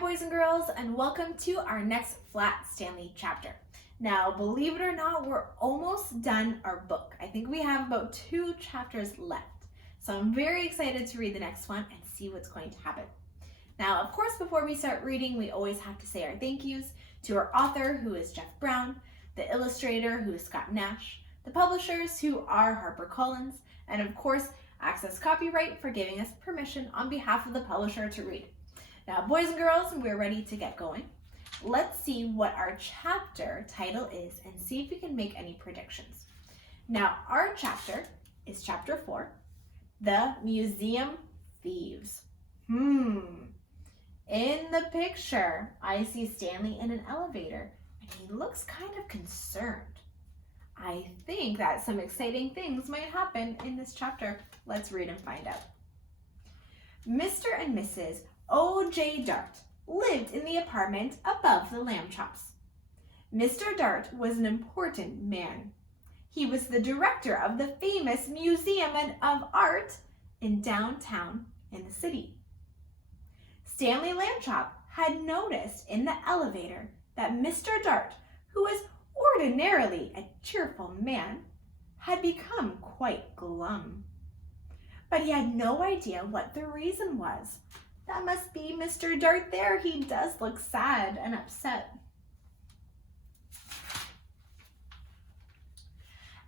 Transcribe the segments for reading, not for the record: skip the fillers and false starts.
boys and girls, and welcome to our next Flat Stanley chapter. Now, believe it or not, we're almost done our book. I think we have about 2 chapters left. So I'm very excited to read the next one and see what's going to happen. Now, of course, before we start reading, we always have to say our thank yous to our author, who is Jeff Brown, the illustrator, who is Scott Nash, the publishers, who are HarperCollins, and of course, Access Copyright for giving us permission on behalf of the publisher to read. Now, boys and girls, we're ready to get going. Let's see what our chapter title is and see if we can make any predictions. Now, our chapter is chapter 4, The Museum Thieves. In the picture, I see Stanley in an elevator, and he looks kind of concerned. I think that some exciting things might happen in this chapter. Let's read and find out. Mr. and Mrs. O.J. Dart lived in the apartment above the lamb chops. Mr. Dart was an important man. He was the director of the famous Museum of Art in downtown in the city. Stanley Lambchop had noticed in the elevator that Mr. Dart, who was ordinarily a cheerful man, had become quite glum. But he had no idea what the reason was. That must be Mr. Dart there. He does look sad and upset.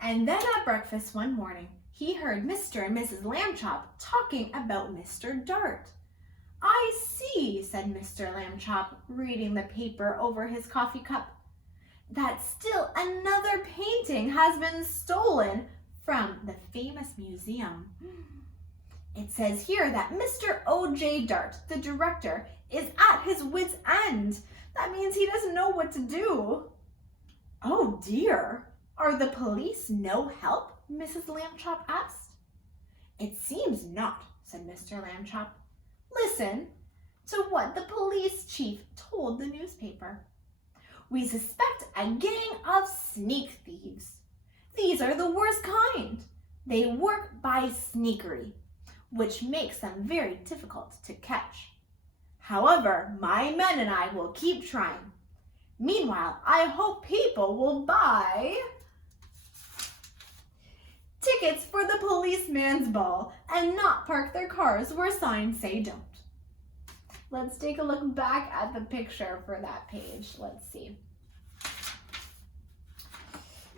And then at breakfast one morning, he heard Mr. and Mrs. Lambchop talking about Mr. Dart. "I see," said Mr. Lambchop, reading the paper over his coffee cup, "that still another painting has been stolen from the famous museum. It says here that Mr. O.J. Dart, the director, is at his wit's end. That means he doesn't know what to do." "Oh dear, are the police no help?" Mrs. Lambchop asked. "It seems not," said Mr. Lambchop. "Listen to what the police chief told the newspaper. We suspect a gang of sneak thieves. These are the worst kind. They work by sneakery, which makes them very difficult to catch. However, my men and I will keep trying. Meanwhile, I hope people will buy tickets for the policeman's ball and not park their cars where signs say don't." Let's take a look back at the picture for that page. Let's see.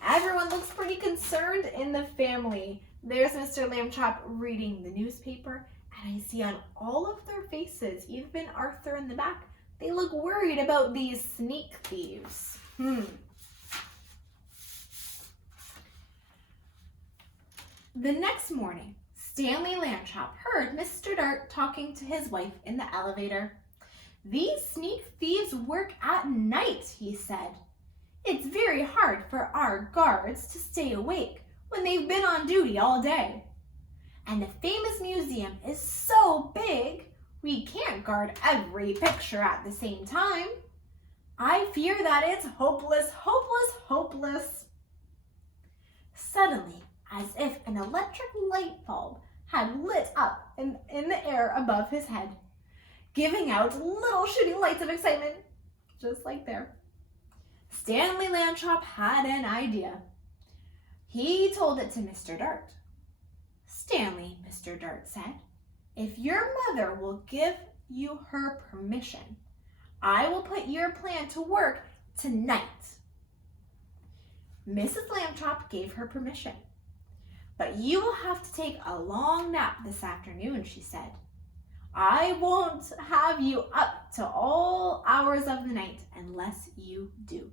Everyone looks pretty concerned in the family. There's Mr. Lambchop reading the newspaper, and I see on all of their faces, even Arthur in the back, they look worried about these sneak thieves. The next morning, Stanley Lambchop heard Mr. Dart talking to his wife in the elevator. "These sneak thieves work at night," he said. "It's very hard for our guards to stay awake when they've been on duty all day. And the famous museum is so big, we can't guard every picture at the same time. I fear that it's hopeless, hopeless, hopeless." Suddenly, as if an electric light bulb had lit up in the air above his head, giving out little shooting lights of excitement, just like there, Stanley Lambchop had an idea. He told it to Mr. Dart. "Stanley," Mr. Dart said, "if your mother will give you her permission, I will put your plan to work tonight." Mrs. Lambchop gave her permission. "But you will have to take a long nap this afternoon," she said. "I won't have you up to all hours of the night unless you do."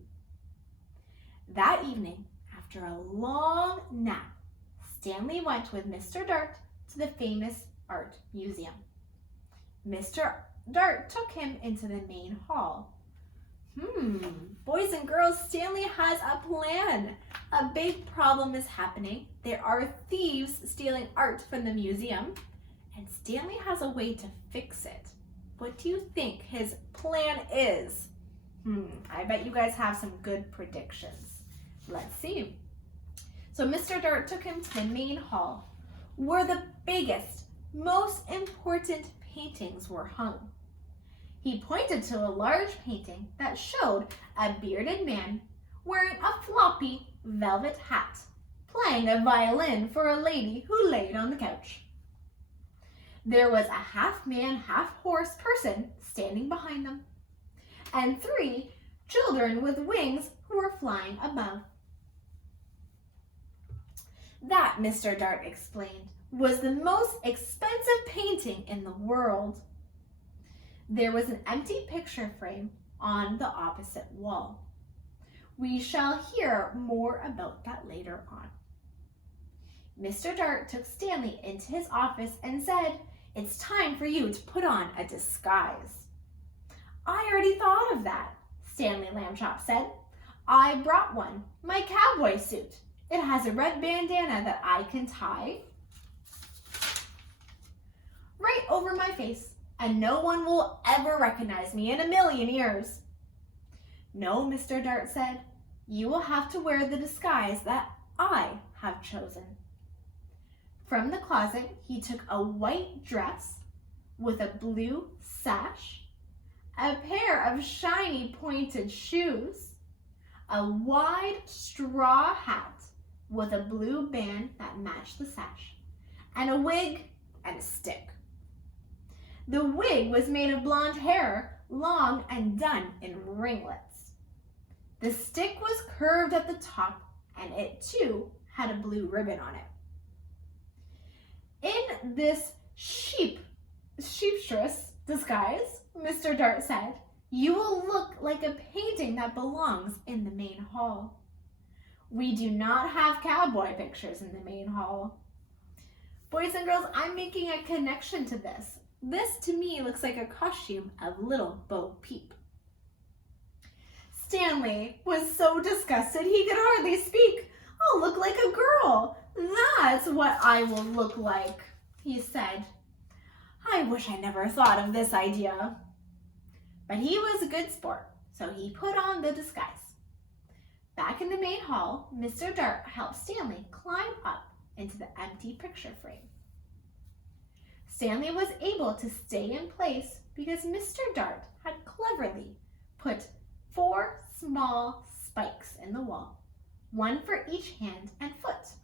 That evening, after a long nap, Stanley went with Mr. Dart to the famous art museum. Mr. Dart took him into the main hall. Boys and girls, Stanley has a plan. A big problem is happening. There are thieves stealing art from the museum, and Stanley has a way to fix it. What do you think his plan is? I bet you guys have some good predictions. Let's see. So Mr. Dart took him to the main hall, where the biggest, most important paintings were hung. He pointed to a large painting that showed a bearded man wearing a floppy velvet hat, playing a violin for a lady who laid on the couch. There was a half-man, half-horse person standing behind them, and 3 children with wings who were flying above. That, Mr. Dart explained, was the most expensive painting in the world. There was an empty picture frame on the opposite wall. We shall hear more about that later on. Mr. Dart took Stanley into his office and said, "It's time for you to put on a disguise." "I already thought of that," Stanley Lambchop said. "I brought one, my cowboy suit. It has a red bandana that I can tie right over my face, and no one will ever recognize me in a million years." "No," Mr. Dart said. "You will have to wear the disguise that I have chosen." From the closet, he took a white dress with a blue sash, a pair of shiny pointed shoes, a wide straw hat with a blue band that matched the sash, and a wig and a stick. The wig was made of blonde hair, long and done in ringlets. The stick was curved at the top, and it too had a blue ribbon on it. "In this sheepstress disguise," Mr. Dart said, "you will look like a painting that belongs in the main hall." We do not have cowboy pictures in the main hall. Boys and girls, I'm making a connection to this. This to me looks like a costume of Little Bo Peep. Stanley was so disgusted he could hardly speak. "I'll look like a girl. That's what I will look like," he said. "I wish I never thought of this idea." But he was a good sport, so he put on the disguise. Back in the main hall, Mr. Dart helped Stanley climb up into the empty picture frame. Stanley was able to stay in place because Mr. Dart had cleverly put 4 small spikes in the wall, one for each hand and foot.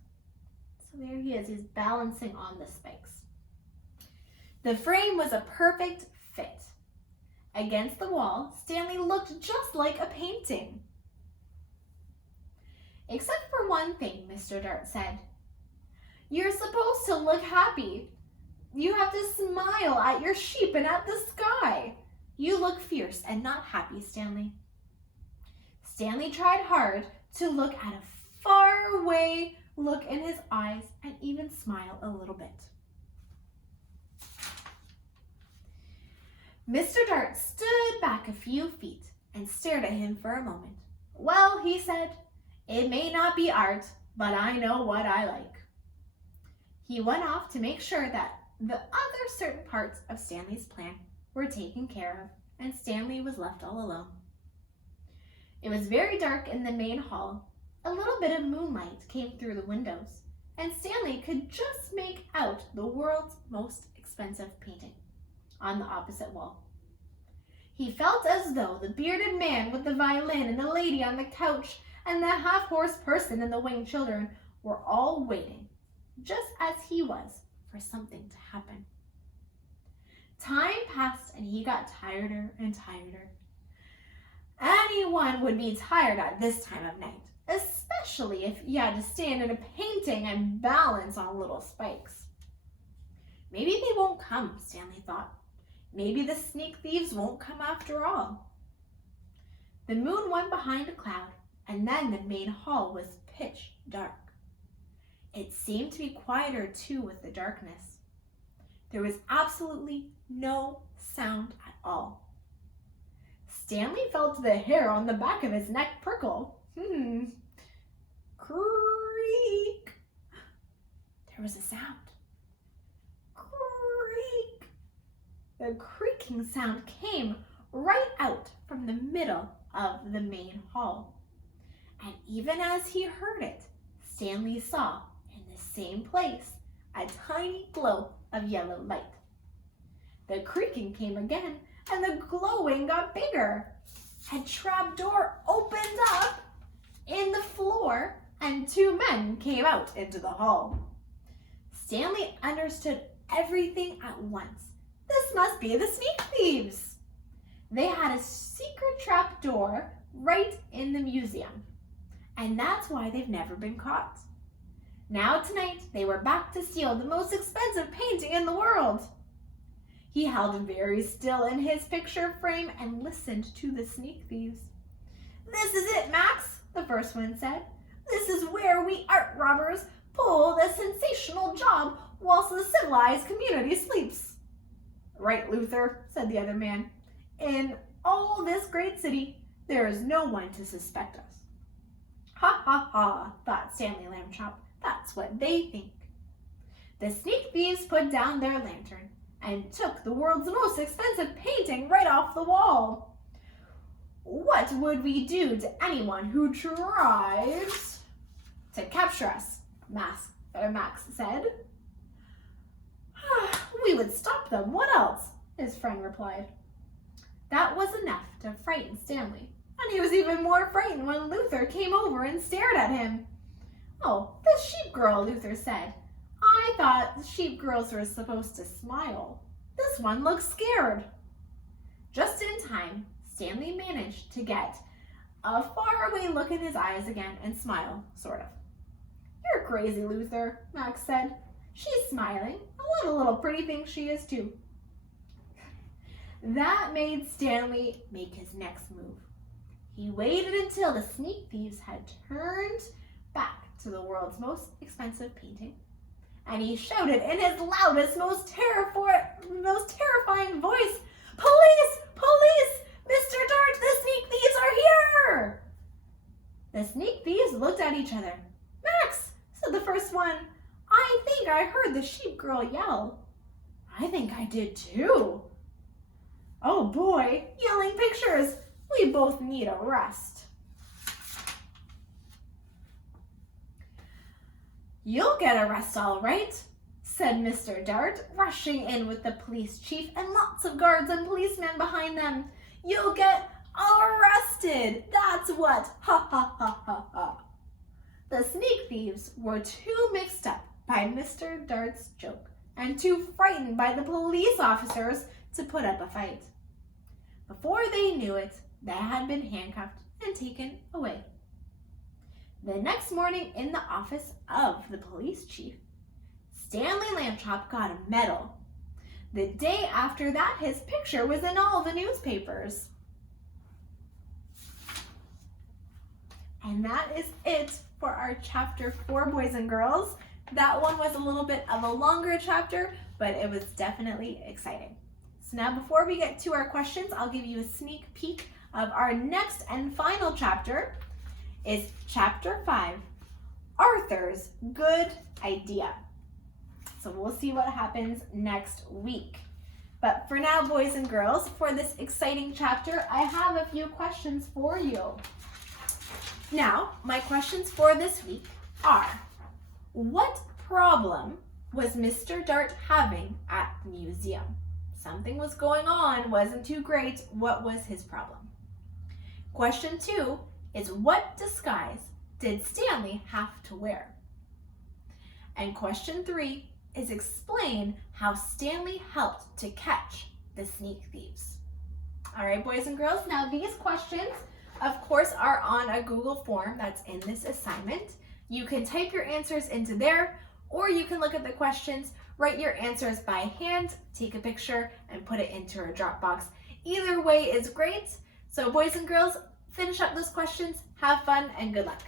So there he is, he's balancing on the spikes. The frame was a perfect fit. Against the wall, Stanley looked just like a painting. "Except for one thing," Mr. Dart said. "You're supposed to look happy. You have to smile at your sheep and at the sky. You look fierce and not happy, Stanley." Stanley tried hard to look at a faraway look in his eyes and even smile a little bit. Mr. Dart stood back a few feet and stared at him for a moment. "Well," he said, "it may not be art, but I know what I like." He went off to make sure that the other certain parts of Stanley's plan were taken care of, and Stanley was left all alone. It was very dark in the main hall. A little bit of moonlight came through the windows, and Stanley could just make out the world's most expensive painting on the opposite wall. He felt as though the bearded man with the violin and the lady on the couch and the half-horse person and the winged children were all waiting, just as he was, for something to happen. Time passed and he got tireder and tireder. Anyone would be tired at this time of night, especially if you had to stand in a painting and balance on little spikes. Maybe they won't come, Stanley thought. Maybe the sneak thieves won't come after all. The moon went behind a cloud, and then the main hall was pitch dark. It seemed to be quieter too with the darkness. There was absolutely no sound at all. Stanley felt the hair on the back of his neck prickle. Creak. There was a sound. Creak. The creaking sound came right out from the middle of the main hall. And even as he heard it, Stanley saw in the same place a tiny glow of yellow light. The creaking came again, and the glowing got bigger. A trapdoor opened up in the floor, and two men came out into the hall. Stanley understood everything at once. This must be the sneak thieves. They had a secret trapdoor right in the museum, and that's why they've never been caught. Now tonight, they were back to steal the most expensive painting in the world. He held very still in his picture frame and listened to the sneak thieves. "This is it, Max," the first one said. "This is where we art robbers pull the sensational job whilst the civilized community sleeps." "Right, Luther," said the other man. "In all this great city, there is no one to suspect us." "Ha ha ha," thought Stanley Lambchop. "That's what they think." The sneak thieves put down their lantern and took the world's most expensive painting right off the wall. "What would we do to anyone who tries to capture us?" Max said. "We would stop them. What else?" his friend replied. That was enough to frighten Stanley, and he was even more frightened when Luther came over and stared at him. "Oh, the sheep girl," Luther said. "I thought sheep girls were supposed to smile. This one looks scared." Just in time, Stanley managed to get a faraway look in his eyes again and smile, sort of. "You're crazy, Luther," Max said. "She's smiling. What a little pretty thing she is, too." That made Stanley make his next move. He waited until the sneak thieves had turned back to the world's most expensive painting, and he shouted in his loudest, most terrifying voice, "Police! Police! Mr. Dart, the sneak thieves are here!" The sneak thieves looked at each other. "Max," said the first one, "I think I heard the sheep girl yell." "I think I did too." "Oh boy, yelling pictures. We both need a rest." "You'll get a rest all right," said Mr. Dart, rushing in with the police chief and lots of guards and policemen behind them. "You'll get arrested, that's what, ha ha ha ha ha." The sneak thieves were too mixed up by Mr. Dart's joke and too frightened by the police officers to put up a fight. Before they knew it, they had been handcuffed and taken away. The next morning in the office of the police chief, Stanley Lambchop got a medal. The day after that, his picture was in all the newspapers. And that is it for our chapter 4, boys and girls. That one was a little bit of a longer chapter, but it was definitely exciting. So now before we get to our questions, I'll give you a sneak peek of our next and final chapter. Is chapter 5, Arthur's Good Idea. So we'll see what happens next week. But for now, boys and girls, for this exciting chapter, I have a few questions for you. Now, my questions for this week are, what problem was Mr. Dart having at the museum? Something was going on, wasn't too great. What was his problem? Question 2 is, what disguise did Stanley have to wear? And question 3 is, explain how Stanley helped to catch the sneak thieves. All right, boys and girls, now these questions, of course, are on a Google form that's in this assignment. You can type your answers into there, or you can look at the questions, write your answers by hand, take a picture, and put it into a Dropbox. Either way is great. So boys and girls, finish up those questions, have fun, and good luck.